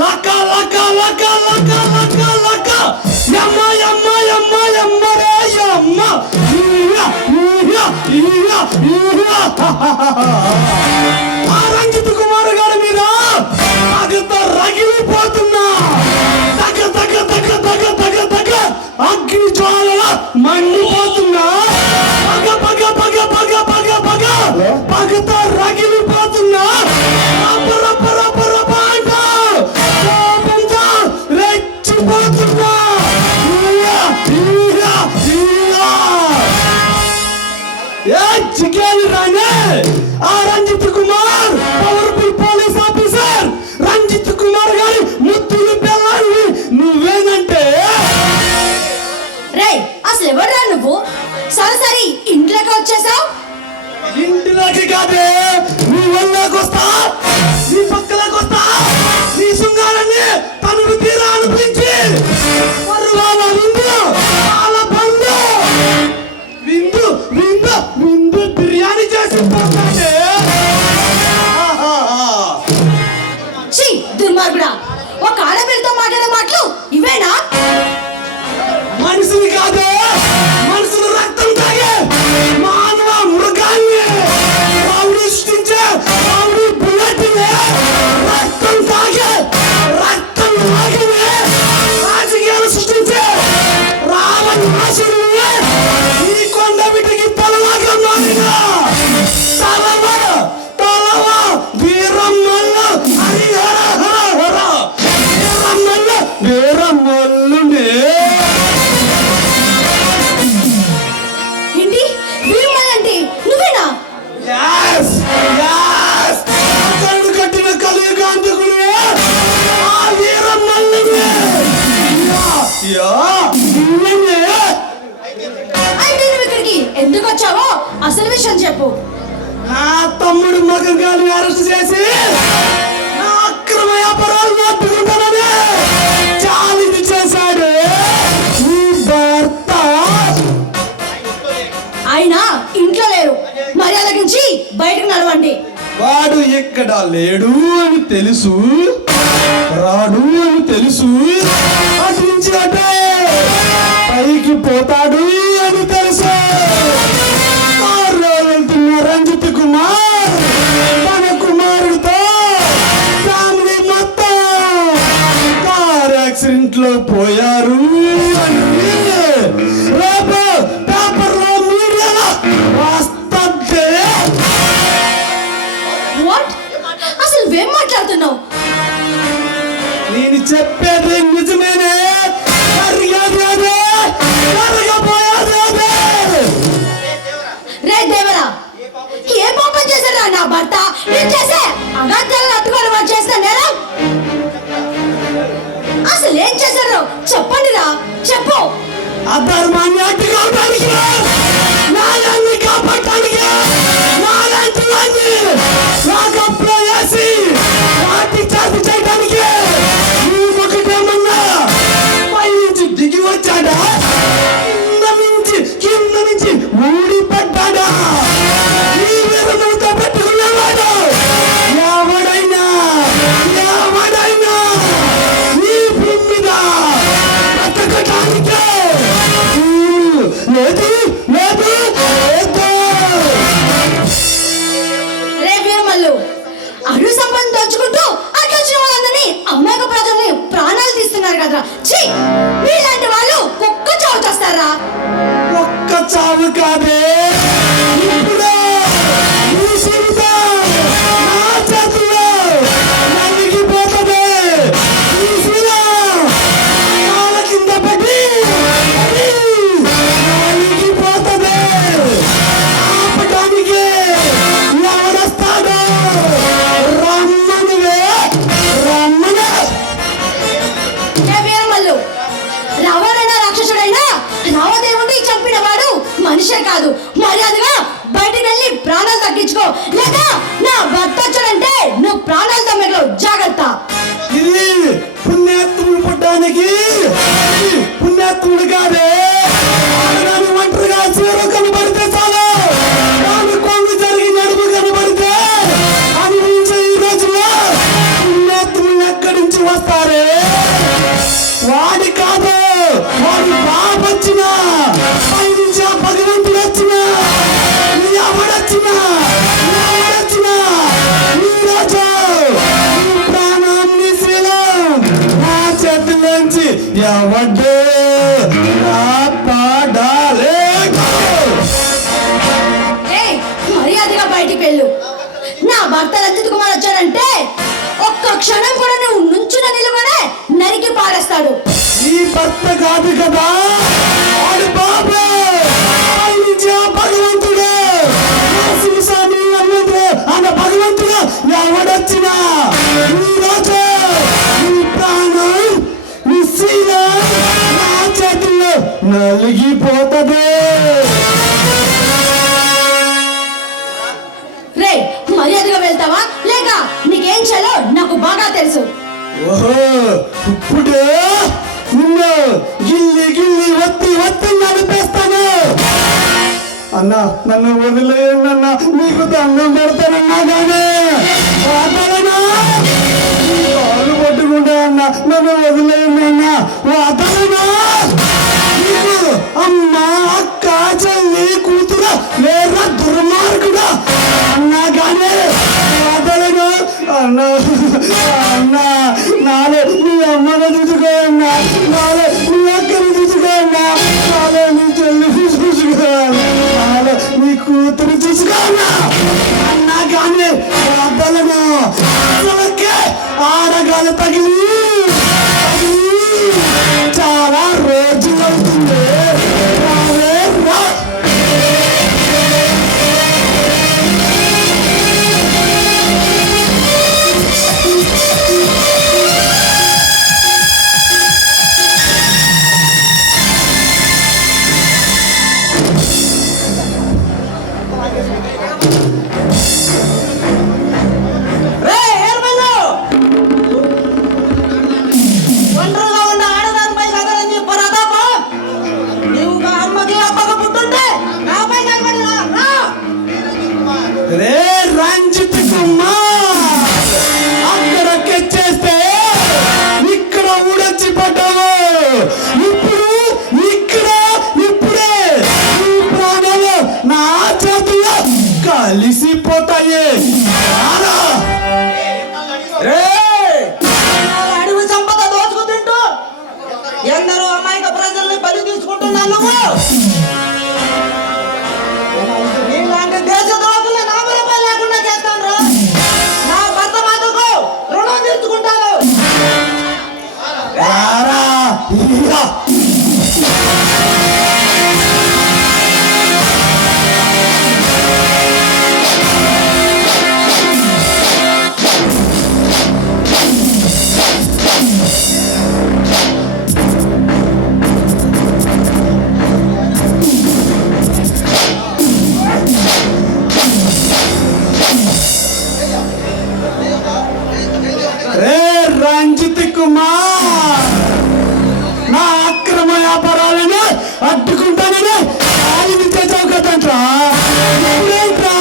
లక్క లక్క లక్క లక్క లక్క లక్క యమ్మ యమ్మ యమ్మ యమ్మ రే యమ్మ ఆ రంజిత్ కుమార్ గారి మీద పగతో రగిలిపోతున్నా తగ తగ తగ తగ తగ తగ అగ్ని జ్వాలల మండిపోతున్నా పగ పగ పగ పగ పగ పగ పగతో రగిలిపోతున్నా కోపంతో రెచ్చిపోతున్నా చికేలు రానే ఆ Ranjith Kumar powerful police officer Ranjith Kumar గారి ముద్దులు పిల్లాన్ని నువ్వేనంటే రేయ్ అసలు ఎవరురా నువ్వు సరసరి ఇంట్లోకి వచ్చేసావు ఇంటిలోకి కాదే నీ వల్లకి వస్తా నీ పక్కలోకి వస్తా నీ శృంగారాన్ని తనను తీరా అనిపించి పరువాల విందు పాల పండు విందు విందు విందు బిర్యానీ చేసి పోతానే ఛీ దుర్మార్గుడా ఒక ఆడపిల్లతో మాట్లాడే మాటలు ఇవేనా మనిషిని కాదే మనుషులు రక్తం తాగే మానవ మృగాన్ని రావుడు సృష్టించే రావుడు బుల్లెట్ని రక్తం తాగే రక్తం తాగినే రాజకీయాలు సృష్టించే రావణాసురుని ఈ కొండ బిడ్డకి తలలాగా మారిన తలవ తలవ వీరమ్మల్ల హరిహర హర హర వీరమ్మల్ల వీరమ్మల్లునే ఏంటి వీరమ్మలంటే నువ్వేనా Yes! Yes! అతడు కట్టిన కలియుగాంతకుడే ఆ వీరమల్లనే అయితే నువ్వు ఇక్కడికి ఎందుకు వచ్చావో అసలు విషయం చెప్పు నా తమ్ముడు మగన్ గారిని అరెస్ట్ చేసి నా అక్రమ వ్యాపారాలు నడుపుకుంటానని ఛాలెంజ్ చేశాడు ఈ భర్త ఆయన ఇంట్లో లేరు మర్యాద నుంచి బయటకు నడవండి వాడు ఎక్కడ లేడు అని తెలుసు రాడు అని తెలుసు అటు నుంచి అటే పైకి పోతాడు అని తెలుసు కారులో వెళ్తున్న రంజిత్ కుమార్ తన కుమారుడితో ఫ్యామిలీ మొత్తం కార్ యాక్సిడెంట్ లో పోయారు అని రేపు పేపర్లో మీడియాలో వస్తే వాట్ అసలు ఏం మాట్లాడుతున్నావు నేను చెప్పేది నిజమేనే జరిగేది అదే జరగబోయేది అదే రే దేవరా ఏ పాపం చేశారా నా భర్త నేను చేసే అగాధ్యాలను అట్టుకొని వాడు చేసిన నేరం అసలు ఏం చేశారో చెప్పండి రా చెప్పు అధర్మాన్ని అడ్డుకోవడానికి న్యాయాన్ని కాపాడటానికి నాలాంటి వాడిని లాకప్లో వేసి వాటి చేతి చేయడానికి ఒకటేమన్నా పై నుంచి దిగి వచ్చాడా కింద నుంచి ఊడిపడ్డాడా ఈ విధముతో పెట్టుకునేవాడు ఎవడైనా ఎవడైనా ఈ భూమి మీద బతకటానికే లేదు లేదు లేదు రే వీరమల్లు అరు సంబంధం దోచుకుంటూ అట్లా వచ్చిన వాళ్ళందరినీ అమాయక ప్రజల్ని ప్రాణాలు తీస్తున్నారు కదరా ఛీ మీలాంటి వాళ్ళు కుక్క చావు చేస్తారా ఒక్క చావు కాదే ఇప్పుడు ఈ జీవితం నా చేతిలో నలిగిపోతుంది ఈ శిలం కాళ్ళ కింద పడి నలిగిపోతుంది ఆపటానికి ఎవడొస్తాడు రమ్మనువే రమ్మను రే వీరమల్లు రావణైనా రాక్షసుడైనా రావదేవుడిని చంపిన వాడు మనిషే కాదు మర్యాదగా బయటికి వెళ్ళి ప్రాణాలు తగ్గించుకో లేదా నా భర్త వచ్చాడంటే నువ్వు ప్రాణాలు తమ్మలో జాగ్రత్త ఇది పుణ్యాత్ముడు పుట్టడానికి పుణ్యాత్ముడు కాదే ఆడదాని ఒంటరిగా చీర కనబడితే చాలు దాని కొంగు జరిగి నడుము కనబడితే అనుభవించే ఈ రోజుల్లో పుణ్యాత్ములు ఎక్కడి నుంచి కాపాడు కాపాడాలి. ఏయ్, మర్యాదగా బయటికి వెళ్ళు. నా భర్త రంజిత్ కుమార్ వచ్చాడంటే ఒక్క క్షణం కూడా నువ్వు నుంచున్న నిలువనే నరికి పారేస్తాడు. ఈ భర్త కాదు కదా, వాడు బాబు, భగవంతుడు స్వామి అన్న భగవంతుడు ఎవడొచ్చినా ఈరోజు నీ ప్రాణం నీ శీలం నా చేతుల్లో నలిగిపోతుంది. రే, మర్యాదగా వెళ్తావా లేక నీకేం చేయాలో నాకు బాగా తెలుసు. ఓహో, ఇప్పుడు నిన్ను గిల్లి గిల్లి వత్తి నడిపేస్తాను. అన్నా, నన్ను వదిలేయండి అన్నా, నీకు దండం పెడతానన్నా. కానీ వదలనా, కాలు పట్టుకుంటా అన్నా, నన్ను వదిలేయండి అన్నా, వదలనా. నీకు అమ్మ అక్క చెల్లి కూతురు లేదా దుర్మార్గుడా అన్నా, కానీ వదలను అన్నా. అన్నా, నాలో నీ అమ్మను చూసుకో అన్నా, నాలో నీ అక్కని చూసుకో అన్నా, నాలో నీ చెల్లిని చూసుకో అన్నా, నాలో నీ కూతురు చూసుకో అన్నా. అన్నా కానీ వదలను. అసలుకే ఆడగాలు తగిలి చాలా రోజులు అవుతుంది. రావే రా. ఒంటరిగా ఉన్న ఆడదానిపై కదలని పరాదాపం. నీవు మా అమ్మకి అబ్బగా పుట్టుంటే నాపై కనబడి రా. రే రంజిత్ కుమార్, అక్కడెక్కేస్తే ఇక్కడ ఊడొచ్చి పడ్డావు. ఇప్పుడు ఇప్పుడే ఈ ప్రాణాలు నా చేతుల్లో కలిసిపోతాయి. రారా. అడవి సంపద దోచుకు తింటూ ఎందరో అమాయక ప్రజల్ని బలి తీసుకుంటున్నా నువ్వు. నీలాంటి దేశ ద్రోహుల్ని నామరూపాలు లేకుండా చేస్తాను రా. నా భర్త మాటకు రుణం తీర్చుకుంటాను. రారా. ఇలా. రే రంజిత్ కుమార్, నా అక్రమ వ్యాపారాలను అడ్డుకుంటానని ఆయన చేసావు కదంట్రా. ఇప్పుడేంట్రా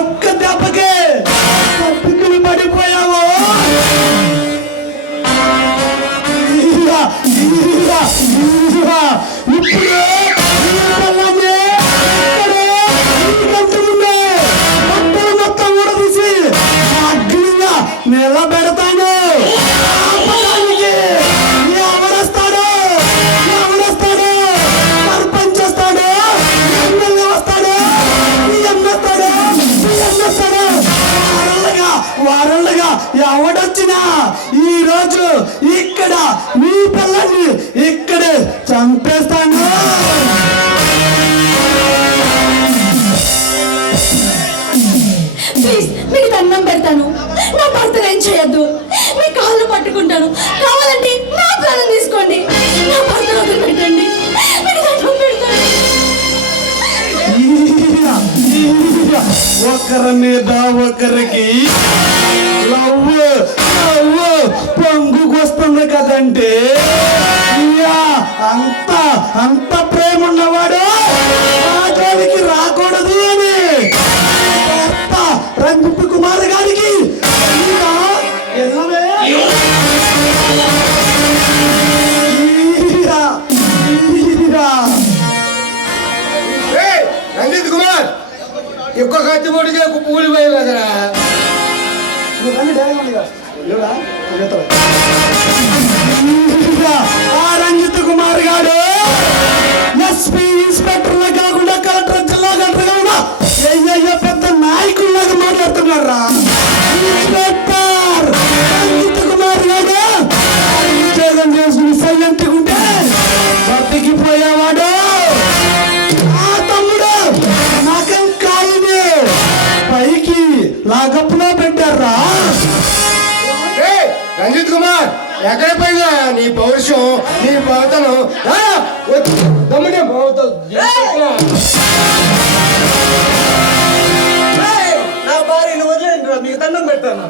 ఒక్క దెబ్బకే తప్పుకుని పడిపోయావు. ఇప్పుడు మొత్తం ఊడదీసి నిలబెడతాను. ఎవడొస్తాడు సర్పంచ్ వస్తాడు, ఎమ్మెల్యే వస్తాడు, వస్తాడు. వారళ్ళగా ఎవడొచ్చినా ఈ రోజు ఇక్కడ నీ పిల్లల్ని ఇక్కడే చంపేస్తాను. ప్లీజ్, మీకు దండం పెడతాను. నా భర్తను ఏం చేయొద్దు. మీ కాళ్ళు పట్టుకుంటాను. కావాలంటే నా ప్రాణం తీసుకోండి. నా భర్తను వదిలిపెట్టండి. మీకు దండం పెడతాను. ఒకరి మీద ఒకరికి లవ్ పొంగుకొస్తుంది కదంటే అంత ప్రేమ ఉన్నవాడు ఆటోడికి రాకూడదు అని రంజిత్ కుమార్ గారికి రంజిత్ కుమార్ ఎక్కువ కత్తిపోటుగా కూలిపోయేలాగరా. ఎస్పీ ఇన్స్పెక్టర్లా కాకుండా కలెక్టర్ జిల్లా కలెక్టర్ కూడా అయ్యయ్యో పెద్ద నాయకుల్లాగా మాట్లాడుతున్నారా ఇన్స్పెక్టర్ రంజిత్ కుమార్ గారు ఉద్యోగం చేసుకుని సైలెంట్ ఉంటే బతికిపోయేవాడు ఆ తమ్ముడు నగం కాలిని పైకి లాగప్పులో పెట్టారా ఏయ్, రంజిత్ కుమార్ ఎక్కడ పోయిందా నీ పౌరుషం నీ బాధను దమ్ముడే నా భార్యను వదిలేండి మీకు దండం పెడతాను